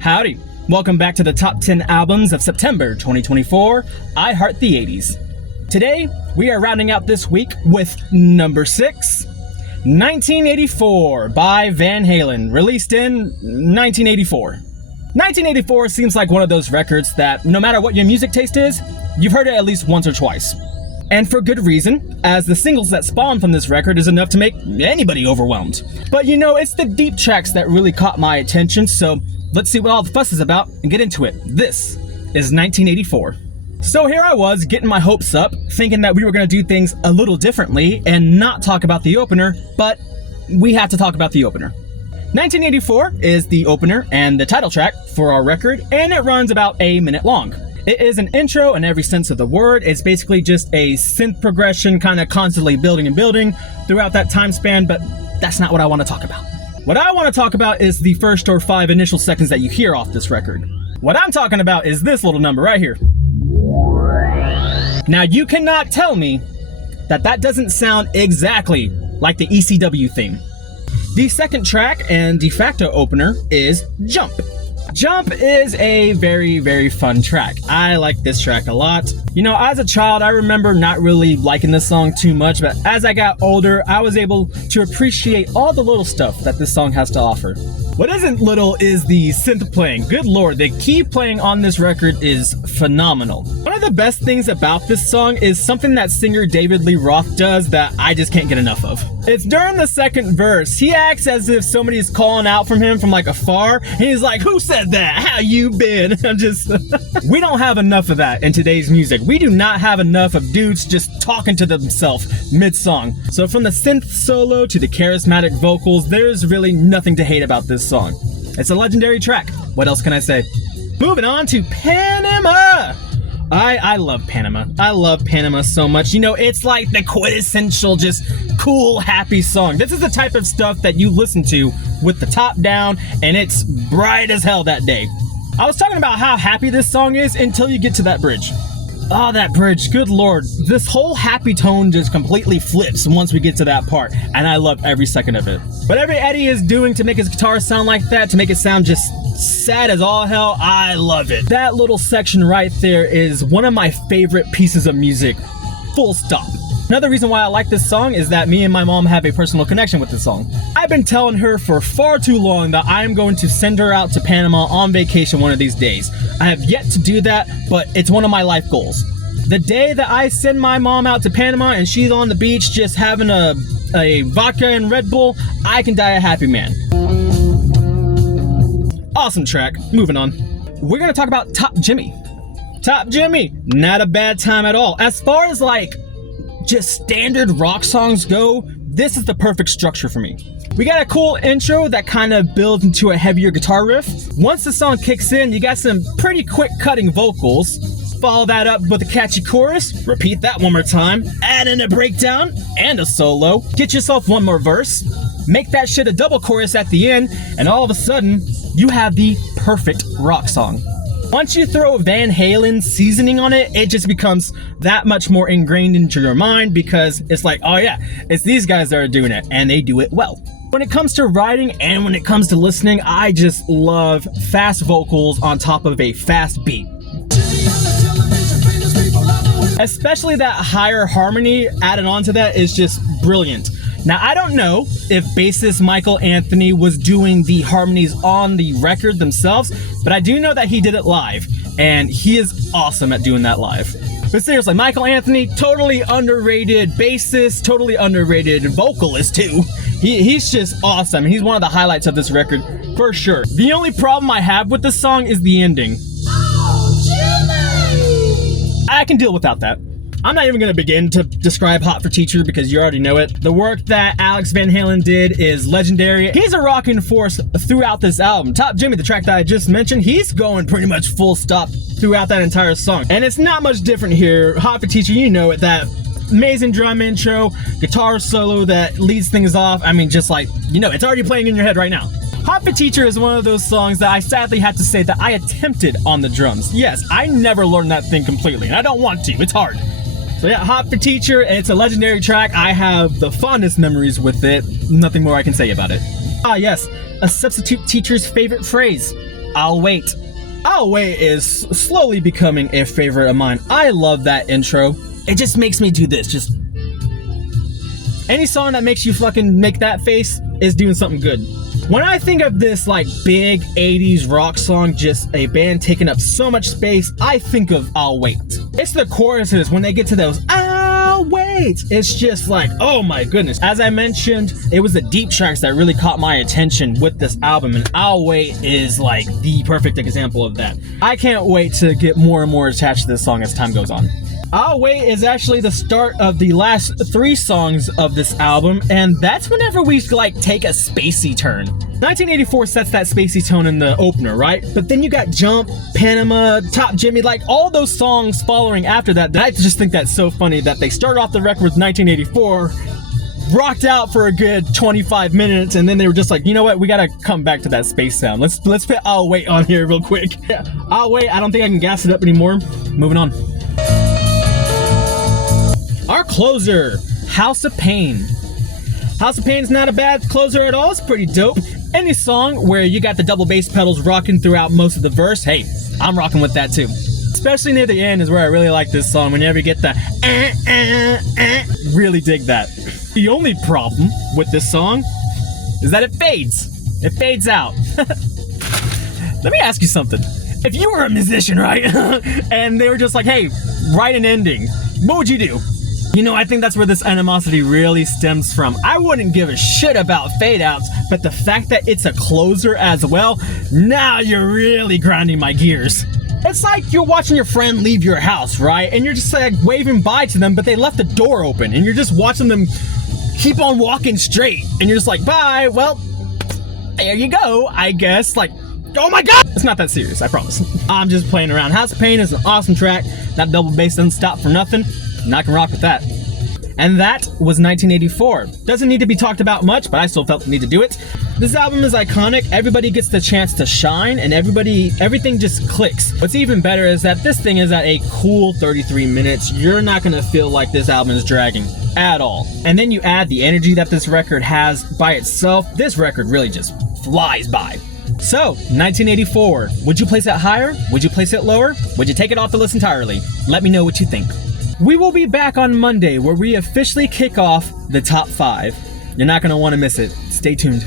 Howdy, welcome back to the top 10 albums of September 2024. I heart the 80s. Today, we are rounding out this week with number 6, 1984 by Van Halen, released in 1984. 1984 seems like one of those records that no matter what your music taste is, you've heard it at least once or twice. And for good reason, as the singles that spawn from this record is enough to make anybody overwhelmed. But you know, it's the deep tracks that really caught my attention, so let's see what all the fuss is about and get into it. This is 1984. So here I was, getting my hopes up, thinking that we were going to do things a little differently and not talk about the opener, but we have to talk about the opener. 1984 is the opener and the title track for our record, and it runs about a minute long. It is an intro in every sense of the word. It's basically just a synth progression, kind of constantly building and building throughout that time span, but that's not what I want to talk about. What I want to talk about is the first or 5 initial seconds that you hear off this record. What I'm talking about is this little number right here. Now you cannot tell me that that doesn't sound exactly like the ECW theme. The second track and de facto opener is Jump. Jump is a very, very fun track. I like this track a lot. You know, as a child, I remember not really liking this song too much, but as I got older, I was able to appreciate all the little stuff that this song has to offer. What isn't little is the synth playing. Good lord, the key playing on this record is phenomenal. One of the best things about this song is something that singer David Lee Roth does that I just can't get enough of. It's during the second verse. He acts as if somebody's calling out from him from like afar, and he's like, "Who said that? How you been?" I'm just... We don't have enough of that in today's music. We do not have enough of dudes just talking to themselves mid-song. So from the synth solo to the charismatic vocals, there's really nothing to hate about this song. It's a legendary track. What else can I say? Moving on to Panama. I love Panama. I love Panama so much. You know, it's like the quintessential, just cool, happy song. This is the type of stuff that you listen to with the top down and it's bright as hell that day. I was talking about how happy this song is until you get to that bridge. Oh, that bridge, good lord. This whole happy tone just completely flips once we get to that part, and I love every second of it. Whatever Eddie is doing to make his guitar sound like that, to make it sound just sad as all hell, I love it. That little section right there is one of my favorite pieces of music, full stop. Another reason why I like this song is that me and my mom have a personal connection with this song. I've been telling her for far too long that I am going to send her out to Panama on vacation one of these days. I have yet to do that, but it's one of my life goals. The day that I send my mom out to Panama and she's on the beach just having a vodka and Red Bull, I can die a happy man. Awesome track. Moving on. We're gonna talk about Top Jimmy. Top Jimmy, not a bad time at all. As far as like just standard rock songs go, this is the perfect structure for me. We got a cool intro that kind of builds into a heavier guitar riff. Once the song kicks in, you got some pretty quick cutting vocals. Follow that up with a catchy chorus, repeat that one more time, add in a breakdown and a solo, get yourself one more verse, make that shit a double chorus at the end, and all of a sudden, you have the perfect rock song. Once you throw Van Halen seasoning on it, it just becomes that much more ingrained into your mind because it's like, oh yeah, it's these guys that are doing it, and they do it well. When it comes to writing and when it comes to listening, I just love fast vocals on top of a fast beat. Especially that higher harmony added onto that is just brilliant. Now, I don't know if bassist Michael Anthony was doing the harmonies on the record themselves, but I do know that he did it live, and he is awesome at doing that live. But seriously, Michael Anthony, totally underrated bassist, totally underrated vocalist too. He's just awesome. He's one of the highlights of this record, for sure. The only problem I have with this song is the ending. Oh, Jimmy! I can deal without that. I'm not even going to begin to describe Hot for Teacher because you already know it. The work that Alex Van Halen did is legendary. He's a rocking force throughout this album. Top Jimmy, the track that I just mentioned, he's going pretty much full stop throughout that entire song. And it's not much different here. Hot for Teacher, you know it, that amazing drum intro, guitar solo that leads things off. I mean, just like, you know, it's already playing in your head right now. Hot for Teacher is one of those songs that I sadly have to say that I attempted on the drums. Yes, I never learned that thing completely, and I don't want to. It's hard. So yeah, Hot for Teacher, it's a legendary track. I have the fondest memories with it. Nothing more I can say about it. Ah yes, a substitute teacher's favorite phrase. I'll Wait. I'll Wait is slowly becoming a favorite of mine. I love that intro. It just makes me do this. Just any song that makes you fucking make that face is doing something good. When I think of this like big 80s rock song, just a band taking up so much space, I think of I'll Wait. It's the choruses when they get to those I'll Wait. It's just like, oh my goodness. As I mentioned, it was the deep tracks that really caught my attention with this album, and I'll Wait is like the perfect example of that. I can't wait to get more and more attached to this song as time goes on. I'll Wait is actually the start of the last 3 songs of this album, and that's whenever we like take a spacey turn. 1984 sets that spacey tone in the opener, right? But then you got Jump, Panama, Top Jimmy, like all those songs following after that. I just think that's so funny that they start off the record with 1984, rocked out for a good 25 minutes, and then they were just like, you know what, we gotta come back to that space sound. Let's put I'll Wait on here real quick. Yeah, I'll Wait, I don't think I can gas it up anymore. Moving on. Our closer, House of Pain. House of Pain's not a bad closer at all. It's pretty dope. Any song where you got the double bass pedals rocking throughout most of the verse, hey, I'm rocking with that too. Especially near the end is where I really like this song. Whenever you get the really dig that. The only problem with this song is that it fades. It fades out. Let me ask you something. If you were a musician, right? And they were just like, hey, write an ending, what would you do? You know, I think that's where this animosity really stems from. I wouldn't give a shit about fade outs, but the fact that it's a closer as well, now you're really grinding my gears. It's like you're watching your friend leave your house, right? And you're just like waving bye to them, but they left the door open and you're just watching them keep on walking straight. And you're just like, bye, well, there you go, I guess. Like, oh my God! It's not that serious, I promise. I'm just playing around. House of Pain is an awesome track. That double bass doesn't stop for nothing. And I can rock with that. And that was 1984. Doesn't need to be talked about much, but I still felt the need to do it. This album is iconic. Everybody gets the chance to shine, and everything just clicks. What's even better is that this thing is at a cool 33 minutes. You're not gonna feel like this album is dragging at all. And then you add the energy that this record has by itself, this record really just flies by. So, 1984, would you place it higher? Would you place it lower? Would you take it off the list entirely? Let me know what you think. We will be back on Monday where we officially kick off the top 5. You're not going to want to miss it. Stay tuned.